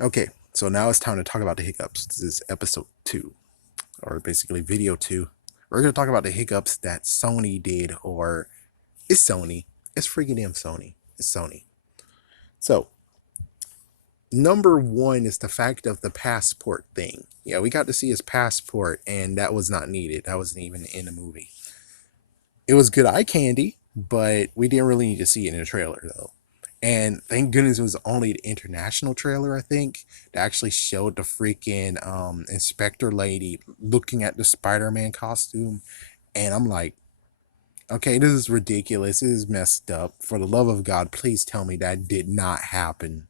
Okay, so now it's time to talk about the hiccups. This is episode 2, or basically video 2. We're going to talk about the hiccups that Sony did, or it's Sony. It's freaking damn Sony. It's Sony. So, number one is the fact of the passport thing. Yeah, we got to see his passport, and that was not needed. That wasn't even in the movie. It was good eye candy, but we didn't really need to see it in the trailer, though. And thank goodness it was only the international trailer, I think, that actually showed the freaking inspector lady looking at the Spider-Man costume. And I'm like, okay, this is ridiculous. This is messed up. For the love of God, please tell me that did not happen.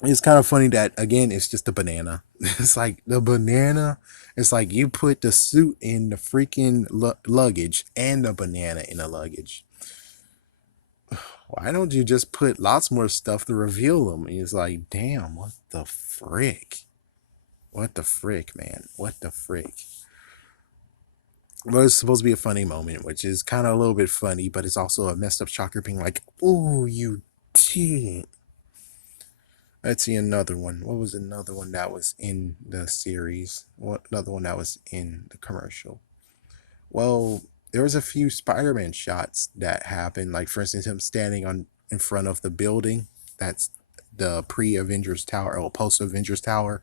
It's kind of funny that, again, it's just a banana. It's like the banana. It's like you put the suit in the freaking luggage and the banana in the luggage. Why don't you just put lots more stuff to reveal them? And he's like, damn, what the frick? What the frick, man? What the frick? Well, it's supposed to be a funny moment, which is kind of a little bit funny, but it's also a messed up shocker being like, oh, you didn't. Let's see another one. What was another one that was in the series? What another one that was in the commercial? Well, there was a few Spider-Man shots that happened, like for instance, him standing on in front of the building. That's the pre-Avengers Tower or post-Avengers Tower.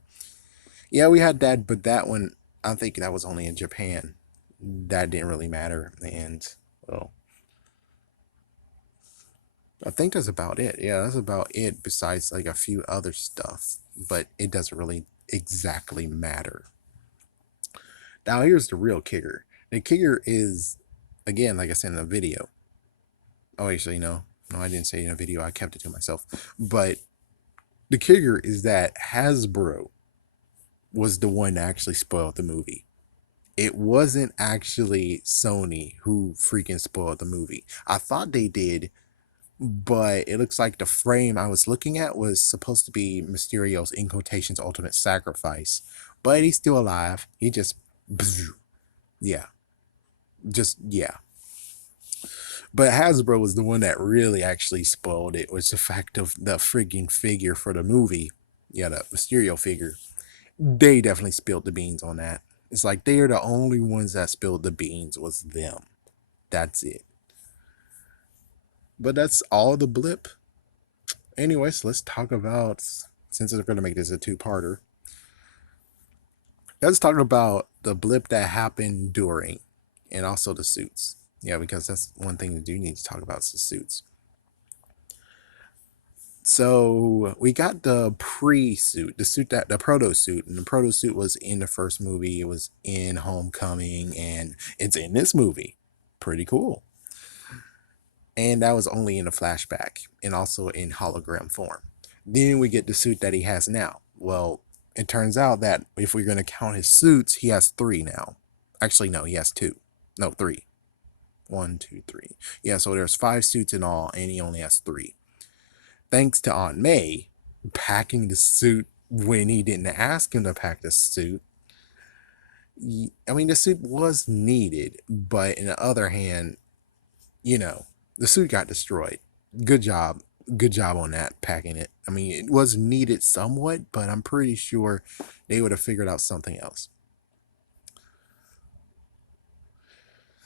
Yeah, we had that, but that one, I think that was only in Japan. That didn't really matter, and well, I think that's about it. Yeah, that's about it. Besides like a few other stuff, but it doesn't really exactly matter. Now here's the real kicker. The kicker is, again, like I said in the video. Oh, actually, no, I didn't say it in a video. I kept it to myself. But the kicker is that Hasbro was the one that actually spoiled the movie. It wasn't actually Sony who freaking spoiled the movie. I thought they did, but it looks like the frame I was looking at was supposed to be Mysterio's, in quotations, ultimate sacrifice. But he's still alive. He just, yeah, yeah. But Hasbro was the one that really actually spoiled it, was the fact of the frigging figure for the movie. Yeah, the Mysterio figure. They definitely spilled the beans on that. It's like they are the only ones that spilled the beans, was them. That's it. But that's all the blip. Anyways, let's talk about, since we're going to make this a two-parter, let's talk about the blip that happened during, and also the suits. Yeah, because that's one thing we do need to talk about is the suits. So we got the pre-suit, the proto suit, and the proto suit was in the first movie. It was in Homecoming, and it's in this movie. Pretty cool. And that was only in a flashback, and also in hologram form. Then we get the suit that he has now. Well, it turns out that if we're going to count his suits, he has 3 now. Actually, no, he has 2. No, 3. 1, 2, 3. Yeah, so there's 5 suits in all, and he only has 3. Thanks to Aunt May packing the suit when he didn't ask him to pack the suit. I mean, the suit was needed, but in the other hand, the suit got destroyed. Good job. Good job on that, packing it. I mean, it was needed somewhat, but I'm pretty sure they would have figured out something else.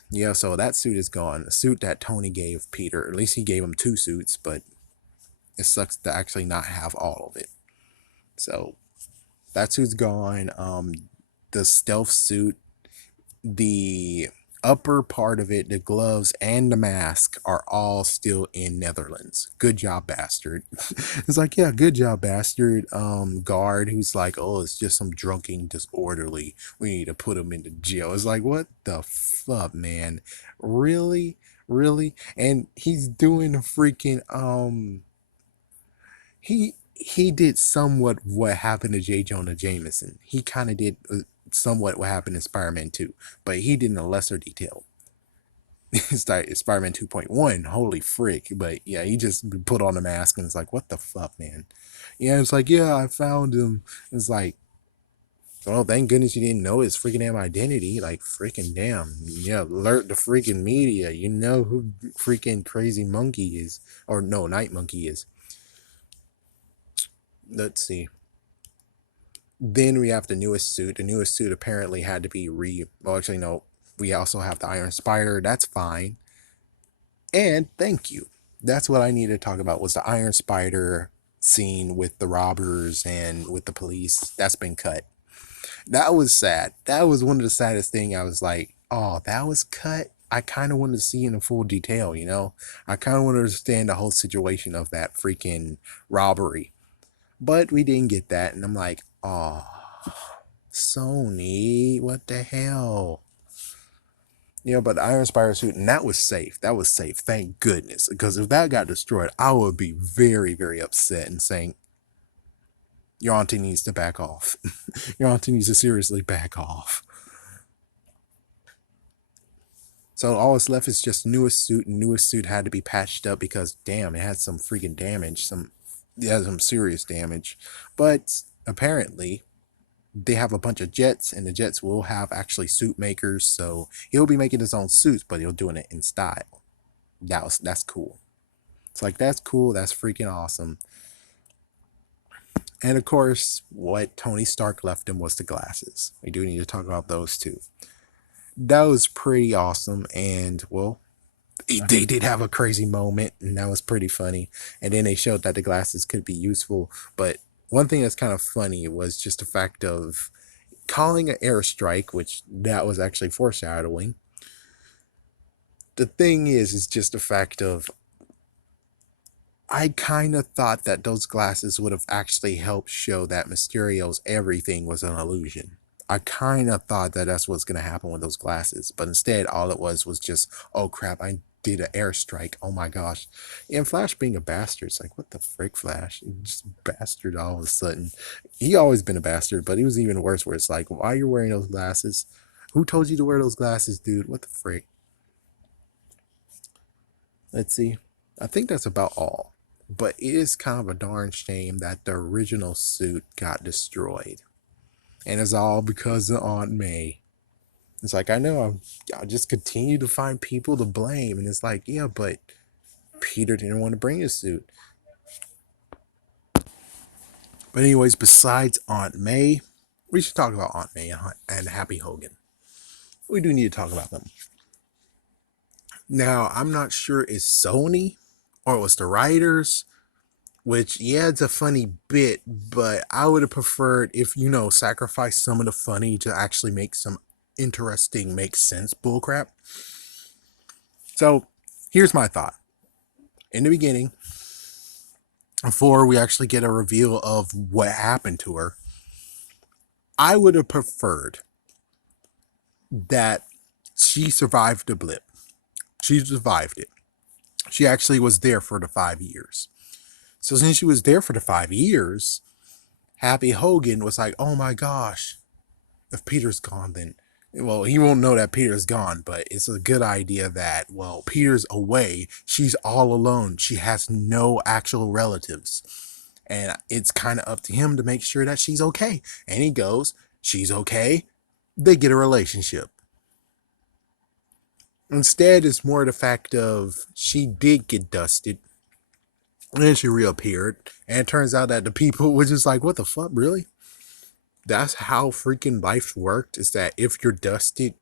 Yeah, so that suit is gone. The suit that Tony gave Peter, at least he gave him 2 suits, but it sucks to actually not have all of it. So that suit's gone. The stealth suit, the upper part of it, the gloves and the mask are all still in Netherlands. Good job, bastard. It's like, yeah, good job, bastard. Guard who's like, oh, it's just some drunken disorderly. We need to put him into jail. It's like, what the fuck, man? Really? Really? And he's doing a freaking he did somewhat what happened to J. Jonah Jameson. He kind of did somewhat what happened in Spider-Man 2, but he did in a lesser detail. It's like Spider-Man 2.1, holy frick. But yeah, he just put on a mask and it's like, what the fuck, man? Yeah, it's like, yeah, I found him. It's like, well, thank goodness you didn't know his freaking damn identity. Like, freaking damn. Yeah, alert the freaking media. You know who freaking Crazy Monkey is. Or no, Night Monkey is. Let's see. Then we have the newest suit. The newest suit apparently had to be well, actually, no. We also have the Iron Spider. That's fine. And thank you. That's what I needed to talk about was the Iron Spider scene with the robbers and with the police. That's been cut. That was sad. That was one of the saddest thing. I was like, oh, that was cut. I kind of wanted to see in full detail, you know? I kind of want to understand the whole situation of that freaking robbery. But we didn't get that. And I'm like, oh, Sony, what the hell? You know, but the Iron Spider suit, and that was safe. That was safe. Thank goodness. Because if that got destroyed, I would be very, very upset and saying, your auntie needs to back off. Your auntie needs to seriously back off. So all that's left is just newest suit, and newest suit had to be patched up because damn, it had some freaking damage. Some serious damage. But apparently they have a bunch of jets, and the jets will have actually suit makers, so he'll be making his own suits, but he'll doing it in style. That's cool. It's like that's cool, that's freaking awesome. And of course, what Tony Stark left him was the glasses. We do need to talk about those too. That was pretty awesome, and well, they did have a crazy moment, and that was pretty funny. And then they showed that the glasses could be useful. But one thing that's kind of funny was just the fact of calling an airstrike, which that was actually foreshadowing. The thing is just the fact of I kind of thought that those glasses would have actually helped show that Mysterio's everything was an illusion. I kind of thought that that's what's going to happen with those glasses, but instead, all it was just, oh crap, I did an airstrike. Oh my gosh. And Flash being a bastard, it's like, what the frick, Flash? Just bastard all of a sudden. He always been a bastard, but he was even worse where it's like, why are you wearing those glasses? Who told you to wear those glasses, dude? What the frick? Let's see. I think that's about all. But it is kind of a darn shame that the original suit got destroyed. And it's all because of Aunt May. It's like, I know, I'll just continue to find people to blame. And it's like, yeah, but Peter didn't want to bring his suit. But, anyways, besides Aunt May, we should talk about Aunt May and Happy Hogan. We do need to talk about them. Now, I'm not sure it's Sony or it was the writers, which, yeah, it's a funny bit, but I would have preferred if, sacrifice some of the funny to actually make some interesting, make sense bullcrap. So, here's my thought. In the beginning, before we actually get a reveal of what happened to her, I would have preferred that she survived the blip. She survived it. She actually was there for the 5 years. So since she was there for the 5 years, Happy Hogan was like, oh my gosh, if Peter's gone, then, well, he won't know that Peter's gone, but it's a good idea that, well, Peter's away. She's all alone. She has no actual relatives. And it's kind of up to him to make sure that she's okay. And he goes, she's okay. They get a relationship. Instead, it's more the fact of she did get dusted. And then she reappeared. And it turns out that the people were just like, what the fuck, really? That's how freaking life worked, is that if you're dusted,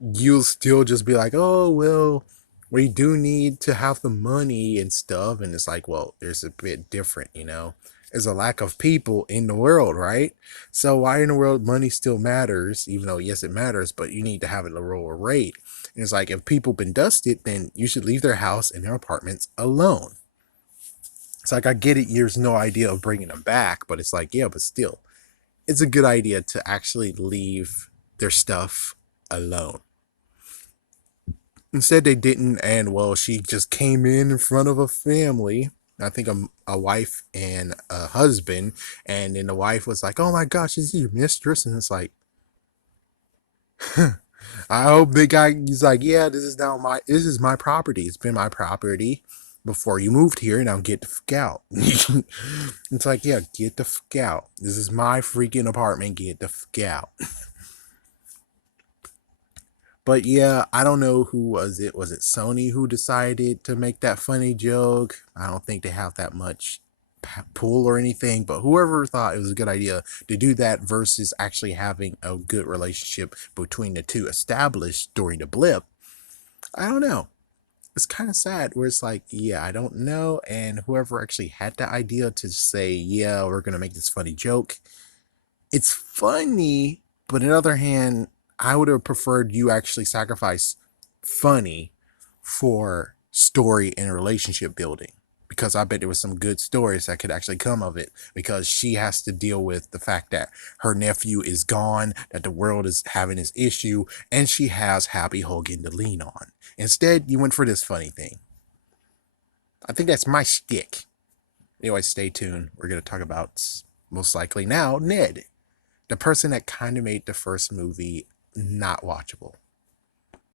you'll still just be like, oh, well, we do need to have the money and stuff. And it's like, well, there's a bit different, There's a lack of people in the world, right? So why in the world money still matters, even though, yes, it matters, but you need to have it at a lower rate. And it's like, if people been dusted, then you should leave their house and their apartments alone. It's like, I get it, there's no idea of bringing them back, but it's like, yeah, but still, it's a good idea to actually leave their stuff alone. Instead, they didn't, and well, she just came in front of a family. I think a wife and a husband, and then the wife was like, "Oh my gosh, this is your mistress," and it's like, I hope the guy he's like, "Yeah, this is my property. It's been my property before you moved here. Now get the fuck out." It's like, yeah, get the fuck out. This is my freaking apartment. Get the fuck out. But yeah, I don't know who was it. Was it Sony who decided to make that funny joke? I don't think they have that much pool or anything, but whoever thought it was a good idea to do that versus actually having a good relationship between the two established during the blip, I don't know. It's kind of sad where it's like, yeah, I don't know. And whoever actually had the idea to say, yeah, we're going to make this funny joke, it's funny, but on the other hand, I would have preferred you actually sacrifice funny for story and relationship building. Because I bet there was some good stories that could actually come of it. Because she has to deal with the fact that her nephew is gone, that the world is having this issue, and she has Happy Hogan to lean on. Instead, you went for this funny thing. I think that's my shtick. Anyway, stay tuned. We're going to talk about, most likely now, Ned, the person that kind of made the first movie not watchable.